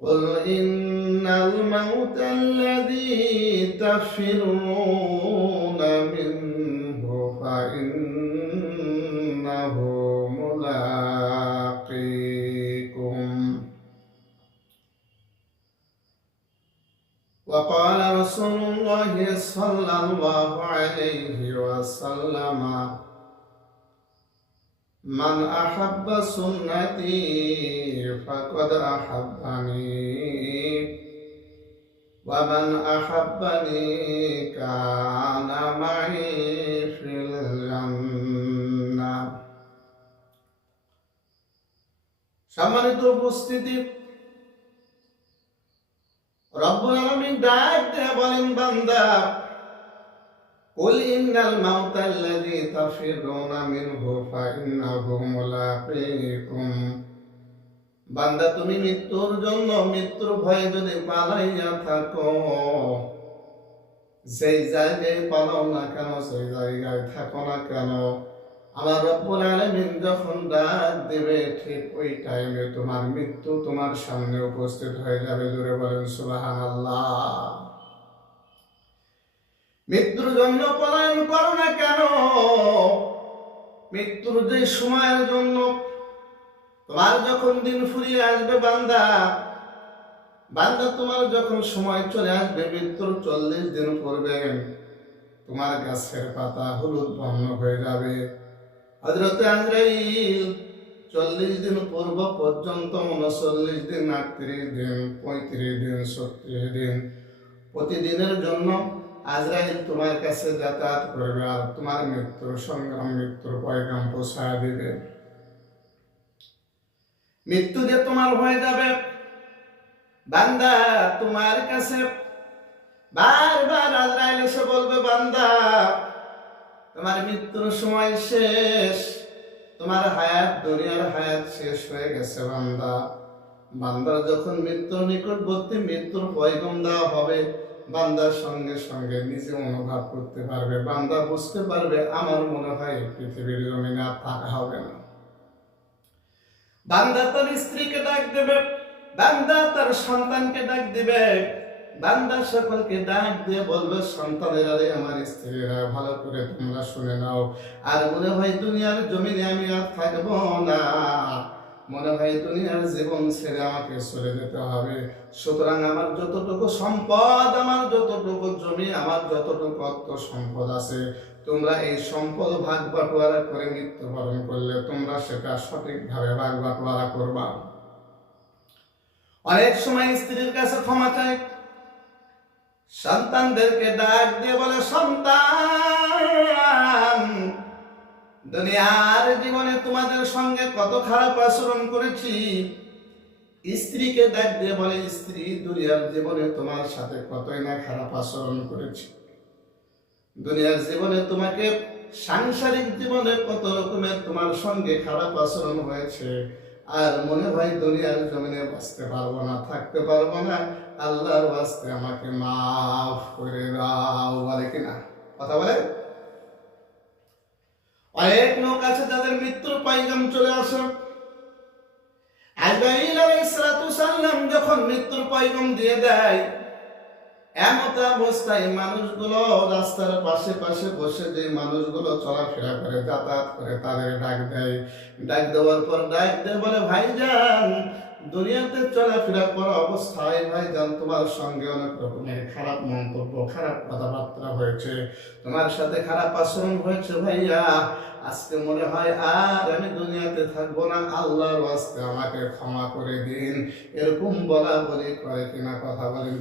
قل إن الموت الذي تفرون منه فإنه ملاقيكم وقال رسول الله صلى الله عليه وسلم من أحب سنتي فقد أحبني ومن أحبني كان معي في الجنة সম্মানিত উপস্থিতি, রব্বুল আলামিন ডাক দিয়ে বলেন, বান্দা কুল ইন্নাল মাউতাল্লাযী তাফিরুনা মিনহু ফাইন্নাহু মুলাকীকুম। বান্দা তুমি মৃত্যুর জন্য, মৃত্যুর ভয়ে যদি পালাইয়া থাকো, যেই জায়গায় পালাও না কেন, সেই জায়গায় থাকো না কেন, আমার রব্বুল আলামিন যখন ডাক দেবে ঠিক ওই টাইমে তোমার মৃত্যু তোমার সামনে উপস্থিত হয়ে যাবে। জোরে বলেন সুবহানাল্লাহ। মৃত্যুর জন্য পলায়ন করো না কেন? মৃত্যুর যে সময়ের জন্য তোমার যখন দিন ফুরিয়ে আসবে বান্দা, তোমার যখন সময় চলে আসবে, মৃত্যুর 40 দিন পূর্বে তোমার গাছের পাতা হলুদ বর্ণ হয়ে যাবে। হযরত আজরাইল 40 দিন পূর্ব পর্যন্ত 39 দিন, 38 দিন, 35 দিন, 36 দিন প্রতিদিনের জন্য আজরাইল তোমার কাছে যাতায়াত করবে আর তোমার মৃত্যুর সংগ্রাম, মৃত্যুর পয়গাম পৌঁছায় দিবে। মৃত্যু যে তোমার হয়ে যাবে বান্দা, তোমার কাছে বারবার আজরাইল এসে বলবে, বান্দা তোমার মৃত্যুর সময় শেষ, তোমার হায়াত, দুনিয়ার হায়াত শেষ হয়ে গেছে। বান্দার যখন মৃত্যুর নিকটবর্তী, মৃত্যুর পয়গাম দেওয়া হবে, বান্দার সঙ্গে সঙ্গে নিজে অনুভব করতে পারবে, বান্দা বুঝতে পারবে আমার মনে হয় পৃথিবীর জমিনে আর থাকা হবে না। বান্দা তার স্ত্রীকে ডাক দেবে, বান্দা তার সন্তানকে ডাক দিবে, বান্দা সকলকে ডাক দিয়ে বলবে, সন্তানেরা, আমার স্ত্রীরা, ভালো করে তোমরা শুনে নাও, আর মনে হয় দুনিয়ার জমিনে আমি আর থাকবো না, মনে হয় দুনিয়ার জীবন ছেড়ে আমাকে চলে যেতে হবে। সুতরাং আমার যতটুকু সম্পদ, আমার যতটুকু জমি, আমার যতটুকু অর্থ সম্পদ আছে, তোমরা এই সম্পদ ভাগ বাটোয়ারা করে মৃত্যুবরণ করলে তোমরা সেটা সঠিকভাবে ভাগ বাটোয়ারা করবা। অনেক সময় স্ত্রীর কাছে ক্ষমা চায়, সন্তানদেরকে ডাক দিয়ে বলে, সন্তান দুনিয়ার জীবনে তোমাদের সঙ্গে কত খারাপ আচরণ করেছি। স্ত্রীকে ডাক দিয়ে বলে, স্ত্রী দুনিয়ার জীবনে তোমার সাথে কতই না খারাপ আচরণ করেছি, দুনিয়ার জীবনে তোমাকে, সাংসারিক জীবনে কত রকমের তোমার সঙ্গে খারাপ আচরণ হয়েছে, আর মনে হয় দুনিয়ার জমিনে বাঁচতে পারবো না, থাকতে পারবো না, আল্লাহর ওয়াস্তে আমাকে মাফ করে দাও। বলে কিনা? কথা বলে। অনেক লোক আছে যাদের মৃত্যুর পয়গাম চলে আসে। আজরাইল আলাইহিস সালাম যখন মৃত্যুর পয়গাম দিয়ে দেয়, এমত অবস্থায় মানুষগুলো রাস্তার পাশে পাশে বসে, যে মানুষগুলো চলাফেরা করে, যাতায়াত করে, তাদের ডাক দেয়। ডাক দেওয়ার পর ডাক দিয়ে বলে, ভাইজান দুনিয়াতে চলাফেরা করা অবস্থায় ভাইজান তোমার সঙ্গে অনেক রকমের খারাপ মন্তব্য, খারাপ কথাবার্তা হয়েছে, তোমার সাথে খারাপ আচরণ হয়েছে ভাইয়া, আজকে মনে হয় আর আমি দুনিয়াতে থাকবো না, আল্লাহর ওয়াস্তে আমাকে ক্ষমা করে দিন। এরকম বলা বলি করে কিনা? কথা বলেন।